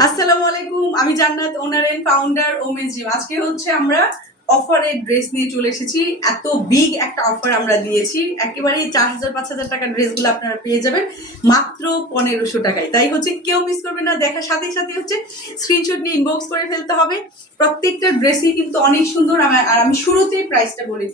আসসালামু আলাইকুম, আমি Jannat, owner and founder women's gym. আজকে হচ্ছে আমরা অফারের ড্রেস নিয়ে চলে এসেছি। এত বিগ একটা অফার আমরা দিয়েছি, একেবারেই 4000-5000 টাকার ড্রেসগুলো আপনারা পেয়ে যাবেন মাত্র 1500 টাকায়। তাই হচ্ছে কেউ মিস করবে না, দেখার সাথে সাথে হচ্ছে স্ক্রিনশট নিয়ে ইনবক্স করে ফেলতে হবে। প্রত্যেকটা ড্রেসই কিন্তু অনেক সুন্দর। আর আমি শুরুতেই প্রাইসটা বলে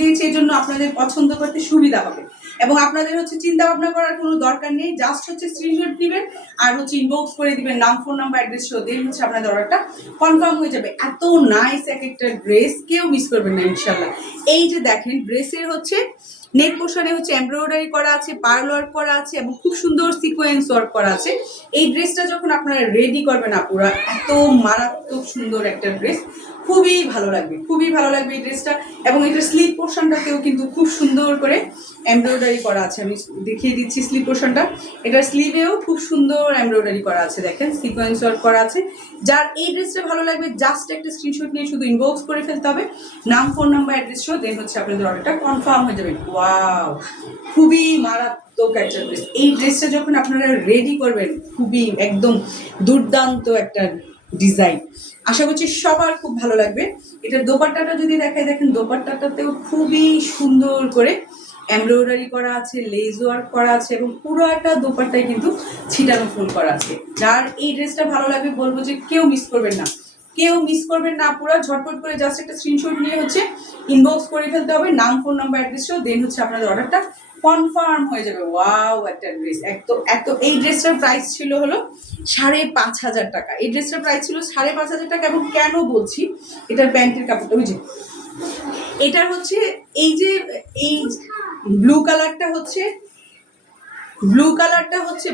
দিয়েছি, এই জন্য আপনাদের পছন্দ করতে সুবিধা হবে এবং আপনাদের হচ্ছে চিন্তা ভাবনা করার কোনো দরকার নেই। জাস্ট হচ্ছে স্ক্রিনশট দিবেন আর হচ্ছে ইনবক্স করে দিবেন নাম, ফোন নাম্বার, অ্যাড্রেস সহ, দেন হচ্ছে আপনাদের অর্ডারটা কনফার্ম হয়ে যাবে। এত নাইস এক একটা ড্রেস, কেউ মিস করবেন না ইনশাল্লাহ। এই যে দেখেন, ড্রেসের হচ্ছে নেক পোর্শনে হচ্ছে এমব্রয়ডারি করা আছে, পার্ল ওয়ার্ক করা আছে এবং খুব সুন্দর সিকোয়েন্স ওয়ার্ক করা আছে। এই ড্রেসটা যখন আপনারা রেডি করবেন আপুরা, এত মারাত্মক সুন্দর একটা ড্রেস, খুবই ভালো লাগবে, খুবই ভালো লাগবে এই ড্রেসটা। এবং এটার স্লিপ পোর্শনটাতেও কিন্তু খুব সুন্দর করে এমব্রয়ডারি করা আছে। আমি দেখিয়ে দিচ্ছি স্লিপ পোর্শনটা। এটার স্লিভেও খুব সুন্দর এমব্রয়ডারি করা আছে, দেখেন সিকোয়েন্স ওয়ার্ক করা আছে। যার এই ড্রেসটা ভালো লাগবে জাস্ট একটা স্ক্রিনশট নিয়ে শুধু ইনবক্স করে ফেলতে হবে নাম, ফোন নাম্বার, অ্যাড্রেস সহ, দেন হচ্ছে আপনাদের অর্ডারটা কনফার্ম হয়ে যাবে। ওয়াও, খুবই মারাত্মক একটা ড্রেস। এই ড্রেসটা যখন আপনারা রেডি করবেন, খুবই একদম দুর্দান্ত একটা ডিজাইন, আশা করছি সবার খুব ভালো লাগবে। এটার দোপাট্টাটা যদি দেখায়, দেখেন দোপাট্টাটাতেও খুবই সুন্দর করে এমব্রয়ডারি করা আছে, লেজ ওয়ার্ক করা আছে এবং পুরো একটা দোপাট্টায় কিন্তু ছিটানো ফুল করা আছে। যার এই ড্রেসটা ভালো লাগবে বলবো যে কেউ মিস করবেন না, কেউ মিস করবেন না। পুরো ঝটপট করে জাস্ট একটা স্ক্রিনশট নিয়ে হচ্ছে ইনবক্স করে ফেলতে হবে নাম, ফোন নাম্বার, অ্যাড্রেস সহ, দেন হচ্ছে আপনাদের অর্ডারটা কনফার্ম হয়ে যাবে। ওয়াও, একটা ড্রেস এত এই ড্রেসটার প্রাইস ছিল হলো 5500 টাকা। এই ড্রেসটার প্রাইস ছিল 5500 টাকা। এবং কেন বলছি, এটার প্যান্টের কাপড়টা বুঝি, এটার হচ্ছে এই যে এই ব্লু কালারটা হচ্ছে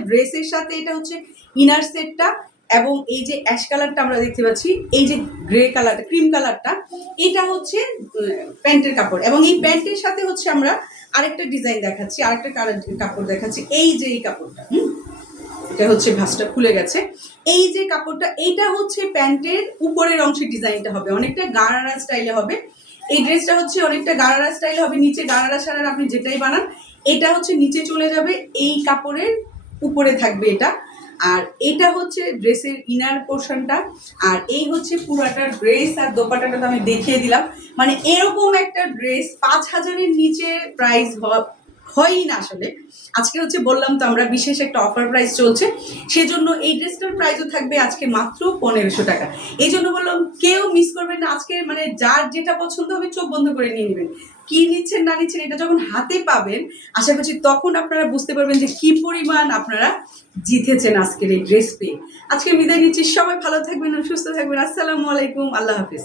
ড্রেসের সাথে, এটা হচ্ছে ইনার সেটটা। এবং এই যে অ্যাশ কালারটা আমরা দেখতে পাচ্ছি, এই যে গ্রে কালারটা, ক্রিম কালারটা, এটা হচ্ছে প্যান্টের কাপড়। এবং এই প্যান্টের সাথে হচ্ছে আমরা আরেকটা ডিজাইন দেখাচ্ছি, আরেকটা কালার কাপড় দেখাচ্ছি। এই যে এই কাপড়টা, এটা হচ্ছে ভাঁজটা খুলে গেছে। এই যে কাপড়টা, এইটা হচ্ছে প্যান্টের উপরের অংশের ডিজাইনটা হবে অনেকটা গারারা স্টাইলে হবে। এই ড্রেসটা হচ্ছে অনেকটা গারারা স্টাইলে হবে, নিচে গারারা সারার আপনি যেটাই বানান, এটা হচ্ছে নিচে চলে যাবে, এই কাপড়ের উপরে থাকবে এটা। আর এটা হচ্ছে ড্রেসের ইনার পোর্শনটা। আর এই হচ্ছে পুরাটা ড্রেস। আর দোপাট্টাটা তো আমি দেখিয়ে দিলাম। মানে এরকম একটা ড্রেস 5000-এর নিচে প্রাইস হয়ই না আসলে। আজকে হচ্ছে বললাম তো আমরা বিশেষ একটা অফার প্রাইস চলছে, সেজন্য এই ড্রেসটার প্রাইসও থাকবে আজকে মাত্র 1500 টাকা। এই জন্য বললাম কেউ মিস করবেন না আজকে। মানে যার যেটা পছন্দ হবে চোখ বন্ধ করে নিয়ে নেবেন। কি নিচ্ছেন না নিচ্ছেন এটা যখন হাতে পাবেন, আশা করছি তখন আপনারা বুঝতে পারবেন যে কি পরিমাণ আপনারা জিতেছেন আজকের এই ড্রেস পেয়ে। আজকে বিদায় নিচ্ছি, সবাই ভালো থাকবেন, সুস্থ থাকবেন। আসসালামু আলাইকুম, আল্লাহ হাফিজ।